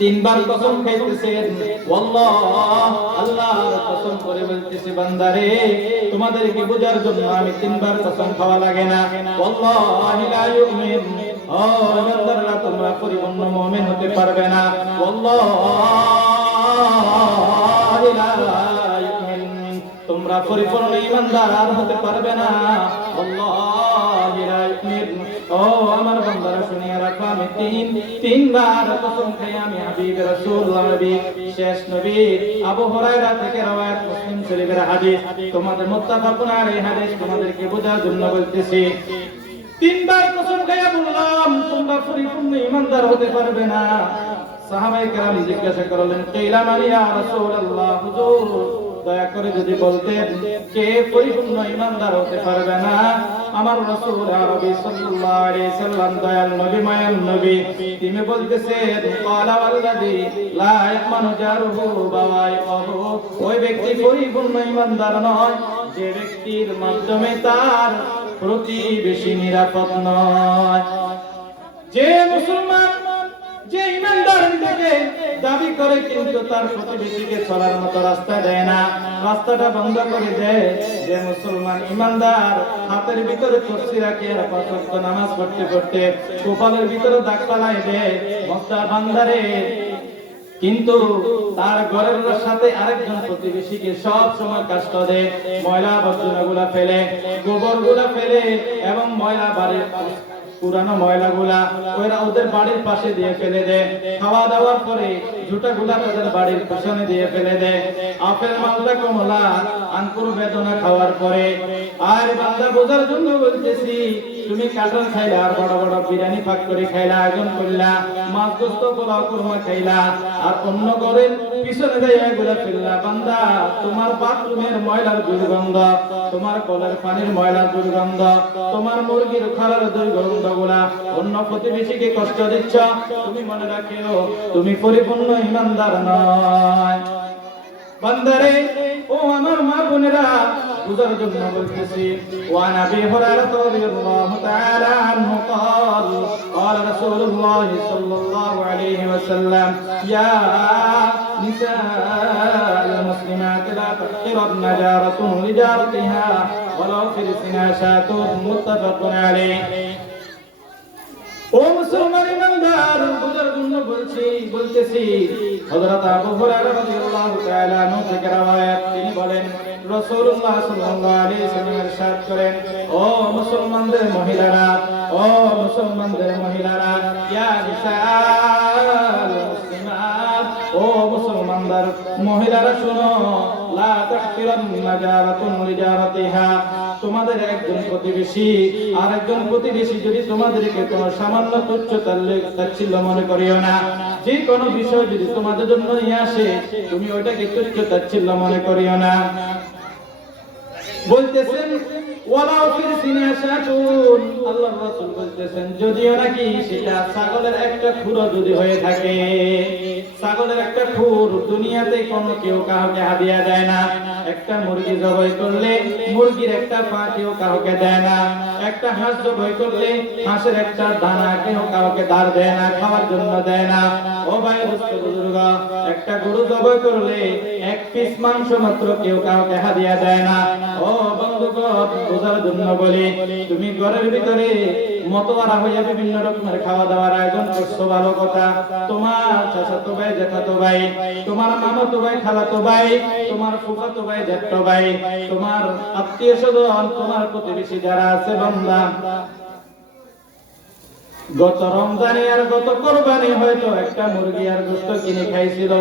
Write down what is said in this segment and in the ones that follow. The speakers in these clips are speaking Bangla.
তিনবার কসম খাইতেছেন, ওয়াল্লাহ আল্লাহর কসম করে বলতেছি বান্দারে তোমাদেরকে বোঝার জন্য আমি তিনবার কসম খাওয়া লাগে না। ওয়াল্লাহি লা ইউমিন, ও বান্দারা তোমরা পরিপূর্ণ মুমিন হতে পারবে না। ওয়াল্লাহি লা ইউমিন, তোমরা পরিপূর্ণ ঈমানদার হতে পারবে না। ওয়াল্লাহি লা ইউমিন, ও আমার বান্দারা শুনিয়া রাখো আমি তিনবার কসম খাই আমি হাবিব রাসূলুল্লাহ নবী শেষ নবী আবু হুরায়রা থেকে রওয়ায়াত মুসলিম শরীফের হাদিস, তোমাদের মুত্তাফাকুন আলাইহি হাদিস তোমাদেরকে বোঝার জন্য বলতেছি। তিনবার কসম খাইয়া বললাম তোমরা পরিপূর্ণ ঈমানদার হতে পারবে না। সাহাবায়ে কেরাম জিজ্ঞাসা করলেন, কিলা মান ইয়া রাসূলুল্লাহ, হুজুর দয়া করে যদি বলতেন কে পরিপূর্ণ ঈমানদার হতে পারবে না। আমার রাসূল আরবি সাল্লাল্লাহু আলাইহি সাল্লাম দয়াল নবী মায়াল নবী তিনি বলতেছেন, ক্বালা ওয়াল্লাযী লা ইয়ামানু জারুহু বাওয়াইহু, ওই ব্যক্তি পরিপূর্ণ ঈমানদার নয় যে ব্যক্তির মাধ্যমে তার প্রতিবেশী নিরাপদ নয়। যে মুসলমান যে ঈমানদার নিজেকে দাবি করে কিন্তু তার প্রতিবেশীকে চলার মতো রাস্তা দেয় না, রাস্তাটা বন্ধ করে দেয়। যে মুসলমান ঈমানদার হাতের ভিতরে কুরসি রাখে আর পাঁচ ওয়াক্ত নামাজ পড়তে পড়তে কপালের ভিতরে দাগ পালাই দেয় মস্তা বান্দারে, কিন্তু তার ঘরের সাথে আরেকজন প্রতিবেশীকে সব সময় কষ্ট দেয়, ময়লা আবর্জনাগুলা ফেলে, গোবরগুলা ফেলে এবং ময়লা বাড়ির পুরানো ময়লাগুলা ওরা ওদের বাড়ির পাশে দিয়ে ফেলে দেয়। খাওয়া দাওয়ার পরে ঝুটাগুলা তাদের বাড়ির পিছনে দিয়ে ফেলে দেয়। আপেল মালটা কমলা আঙ্কুর বেদনা খাওয়ার পরে আর বান্দা বোঝার জন্য বলতেছি, তুমি কাঁঠাল খাইলা আর বড় বড় বিরিয়ানি পাক করে খাইলা, আয়োজন করলা, মাছ গোস্ত পোলাও কুরমা খাইলা আর অন্য ঘরের পিছনে দিয়ে এগুলা ফেললা। বান্দা তোমার বাথরুমের ময়লার দুর্গন্ধ, তোমার কলের পানির ময়লার দুর্গন্ধ, তোমার মুরগির খালার দুর্গন্ধ গুলা অন্য প্রতিবেশীকে কষ্ট দিচ্ছ, তুমি মনে রাখিও তুমি পরিপূর্ণ ঈমানদার নয়। বান্দারে ও আমার মা বোনেরা বুঝার জন্য বলতেছি, ওয়া নবী হুরায়রা রাদিয়াল্লাহু তাআলা আনহু قال قال رسول الله صلى الله عليه وسلم يا نساء المسلمات لا تحقرن جارة لجارتها ولو في رسلها شاة متفق عليه। ও মুসলমান ঈমানদার বুঝার জন্য বলতেছি, হযরত আবু হুরায়রা রাদিয়াল্লাহু তাআলা আনহু থেকে রওয়ায়াত তিনি বলেন রাসূলুল্লাহ সাল্লাল্লাহু আলাইহি ওয়াসাল্লাম ইরশাদ করেন, ও মুসলমানদের মহিলারা, ও মুসলমানদের মহিলারা, ইয়া নিসাআল মুসলিমাত, ও মুসলমানদের মহিলারা শুনো, লা তাহকিরান্না জারাতুন লিজারাতিহা, তোমাদের একজন প্রতিবেশী আরেকজন প্রতিবেশী যদি তোমাদেরকে কোনো সামান্য তুচ্ছ তাচ্ছিল্য মনে করিও না। যে কোনো বিষয় যদি তোমাদের জন্য নিয়ে আসে তুমি ওইটাকে তুচ্ছ তাচ্ছিল্য মনে করিও না। বলতেছেন ওয়ালাউ ফিল সিনাশাতুন, আল্লাহর রাসূল বলতেছেন যদিও নাকি সেটা ছাগলের একটা খুরও যদি হয়ে থাকে, ছাগলের একটা খুর দুনিয়াতে কোনো কেউ কাউকে হাদিয়া দেয় না। একটা মুরগি জবাই করলে মুরগির একটা পা কেউ কাউকে দেয় না, একটা হাঁস জবাই করলে হাঁসের একটা দানা কেউ কাউকে ধার দেয় না, খাওয়ার জন্য দেয় না। ও ভাই দোস্ত বুজুর্গ, একটা গরু জবাই করলে এক পিস মাংস মাত্র কেউ কাউকে হাদিয়া দেয় না। ও বন্ধুগণ বোঝার জন্য বলি, তুমি ঘরের ভিতরে মতওয়ারা হইয়া বিভিন্ন রকমের খাওয়া দাওয়ার আয়োজন করছো, ভালো কথা। তোমার চাচাতো ভাই, জ্যাঠাতো ভাই, তোমার মামাতো ভাই, খালাতো ভাই, তোমার ফুফাতো ভাই, জ্যাঠতো ভাই, তোমার আত্মীয় স্বজন, তোমার প্রতিবেশী যারা আছে বান্দা, গত রমজানে আর গত কোরবানি হয়তো একটা মুরগি আর গোশত কিনে খাইছিল,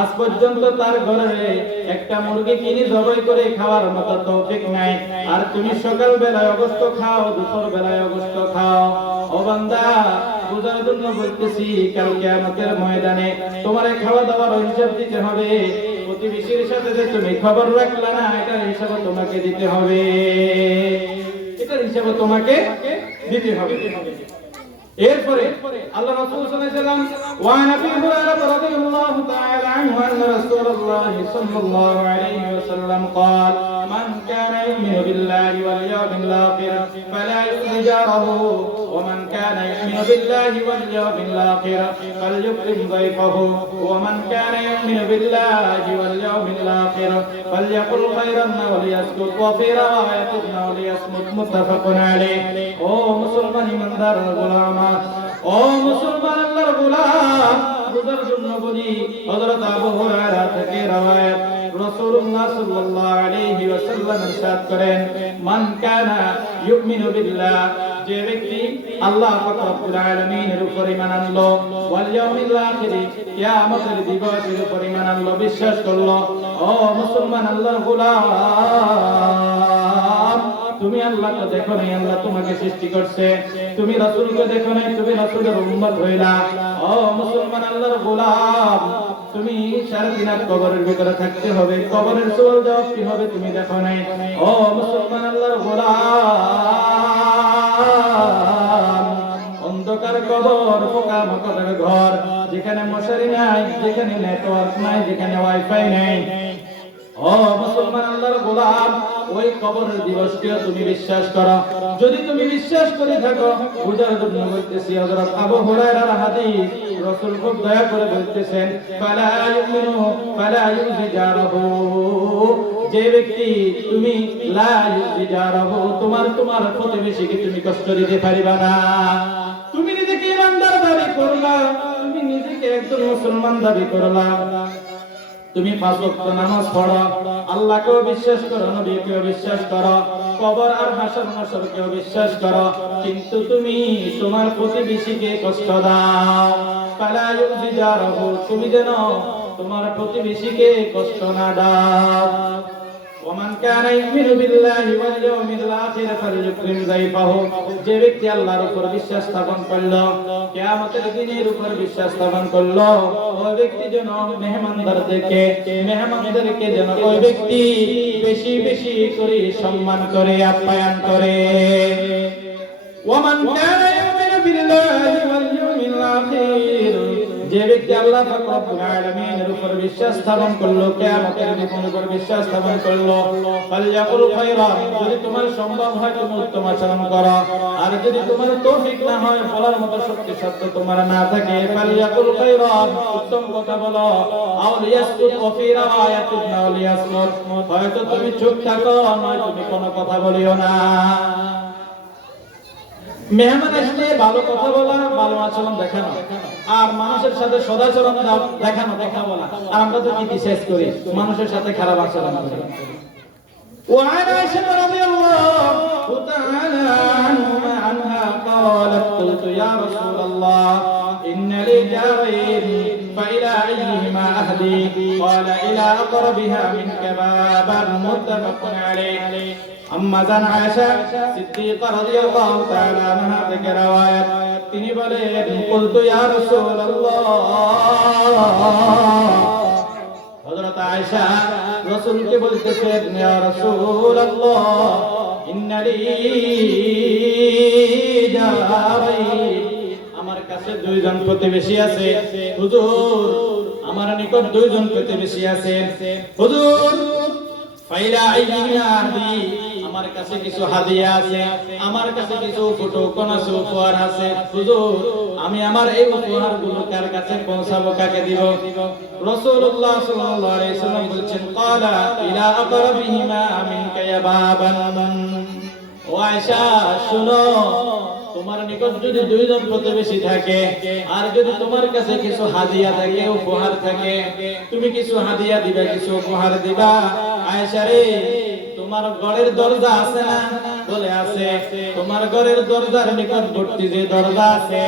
আজ পর্যন্ত তার ঘরে একটা মুরগি কিনে জবাই করে খাওয়ার মতো তৌফিক নাই। আর তুমি সকাল বেলায় গোশত খাও, দুপুর বেলায় গোশত খাও। ও বান্দা বুঝার জন্য বলতেছি, কাল কিয়ামতের ময়দানে তোমার খাওয়া দাওয়ার হিসাব দিতে হবে। প্রতিবেশীর সাথে যে তুমি খবর রাখলা না, এটার হিসাব তোমাকে দিতে হবে, এটার হিসাব তোমাকে দিতে হবে। এরপরে আল্লাহ রাসূল সাল্লাল্লাহু আলাইহি ওয়াসাল্লাম ওয়া নবী হুরায়রা রাদিয়াল্লাহু তাআলা عنه أن رسول الله صلى الله عليه وسلم قال من كان يؤمن بالله واليوم الآخر فلا يؤذي جاره ومن كان يؤمن بالله واليوم الآخر فليكرم ضيفه ومن كان يؤمن بالله واليوم الآخر فليقل خيرا وليسكت وفي رواية وليصمت متفق عليه ও মুসলমান ইমানদার গোলাম ও মুসলমান আল্লাহর গোলাম বুঝার জন্য বলি হযরত আবু হুরায়রা থেকে রওয়ায়াত রাসূলুল্লাহ সাল্লাল্লাহু আলাইহি ওয়াসাল্লাম ইরশাদ করেন মান কানা ইউমিনু বিল্লাহ যে ব্যক্তি আল্লাহ পাক রব্বুল আলামিনের উপর ঈমান আনলো ওয়াল ইয়াউমিল আখির কিয়ামতের দিবসের উপর ঈমান আনলো বিশ্বাস করলো ও মুসলমান আল্লাহর গোলাম তুমি আল্লাহকে দেখো নাই আল্লাহ তোমাকে সৃষ্টি করছে তুমি রাসূলকে দেখো নাই তুমি রাসূলের উম্মত হইলা ও মুসলমান আল্লাহর গোলাম তুমি সারা দিন কবরের ভিতরে থাকতে হবে কবরের সওয়াল জবাব কি হবে তুমি দেখো নাই ও মুসলমান আল্লাহর গোলাম অন্ধকার কবর পোকামাকড়ের ঘর যেখানে মশারি নাই যেখানে নেটওয়ার্ক নাই যেখানে ওয়াইফাই নাই ও মুসলমান আল্লাহর গোলাম ওই কবরের দিবসকে তুমি বিশ্বাস করো যদি তুমি বিশ্বাস করে থাকো বুঝার জন্য বলতেছি হযরত আবু হুরায়রার হাদিস রাসূল খুব দয়া করে বলতেছেন ফালা ইউমিনু ফালা ইউজিজারহু যে ব্যক্তি তুমি লা ইউজিজারহু তোমার প্রতিবেশীকে তুমি কষ্ট দিতে পারিবা না তুমি নিজেকে ইমানদার দাবি করলা তুমি নিজেকে একজন মুসলমান দাবি করলা তুমি পাঁচ ওয়াক্ত নামাজ পড়ো আল্লাহকেও বিশ্বাস করো নবীকেও বিশ্বাস করো কবর আর হাসর মাশরকেও বিশ্বাস করো কিন্তু তুমি তোমার প্রতিবেশীকে কষ্ট দাও ফালা ইউজিজারহু তুমি যেন তোমার প্রতিবেশীকে কষ্ট না দাও ওমান কানা ইউমিনু বিল্লাহি ওয়াল ইয়াউমিল আখির ফালইউকরিম যায়ফাহু যে ব্যক্তি আল্লাহর উপর বিশ্বাস স্থাপন করলো কিয়ামতের দিনের উপর বিশ্বাস স্থাপন করলো ওই ব্যক্তি যেন মেহমানদেরকে যেন ওই ব্যক্তি বেশি বেশি করে সম্মান করে আপ্যায়ন করে ওমান কানা ইউমিনু বিল্লাহি ওয়াল ইয়াউমিল আখির যে ব্যক্তি আল্লাহ পাক রব্বুল আলামিনের উপর বিশ্বাস স্থাপন করলো কিয়ামতের দিনের উপর বিশ্বাস স্থাপন করলো ফালইয়াকুল খায়রান যদি তোমার সম্ভব হয় তুমি উত্তম আচরণ করো আর যদি তোমার তৌফিক না হয় বলার মতো শক্তি সাধ্য তোমার না থাকে ফালইয়াকুল খায়রান উত্তম কথা বলো আও লিয়াসকুত ওয়া ফি রাওয়ায়াতিন আও লিয়াসমুত হয়তো তুমি চুপ থাকো নয় তুমি কোনো কথা বলিও না মেহমান আসলে ভালো কথা বলা ভালো আচরণ দেখানো আর মানুষের সাথে সদাচরণ দেখানো কথা বলা আর আমরা তো কি বিশেষ করি মানুষের সাথে খারাপ আচরণ করি وعن عائشة رضي الله تعالى عنها قالت قلت يا رسول الله إن لي جارين فإلى أيهما أهدي قال إلى أقربها منك بابا متفق عليه أما زن عائشة صديقة رضي الله تعالى عنها ذكر رواية তিনি বলেন قلت يا رسول الله হযরত আয়েশা রাসূলকে বলতেছেন ইয়া রাসূলুল্লাহ ইন্নালি জারাইন আমার কাছে দুইজন প্রতিবেশী আছে হুজুর আমার নিকট দুইজন প্রতিবেশী আছে হুজুর ফাইলা আইয়াদি আমার কাছে কিছু হাদিয়া আছে আমার কাছে কিছু ফটোকন আছে উপহার আছে হুজুর আমি আমার এই উপহারগুলো কার কাছে পৌঁছাবো কাকে দিব রাসূলুল্লাহ সাল্লাল্লাহু আলাইহি ওয়াসাল্লাম বলেন ক্বালা ইলা আকরাবিহিমা মিনকা ইয়া বাবান ও আয়েশা শুনো তোমার নিকট যদি দুইজন প্রতিবেশী থাকে আর যদি তোমার কাছে কিছু হাদিয়া থাকে উপহার থাকে তুমি কিছু হাদিয়া দিবা কিছু উপহার দিবা আয়েশা রে তোমার ঘরের দরজা আছে না বলে আছে তোমার ঘরের দরজার নিকটবর্তী যে দরজা আছে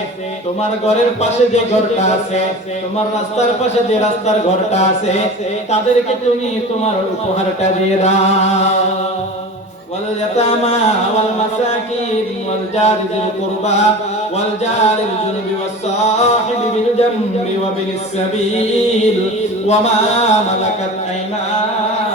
তোমার ঘরের পাশে যে ঘরটা আছে তোমার রাস্তার পাশে যে রাস্তার ঘরটা আছে তাদেরকে তুমি তোমার উপহারটা দিয়ে দাও واليتامى والمساكين والجار ذي القربى والجار الجنب والصاحب بالجنب وابن السبيل وما ملكت أيمانكم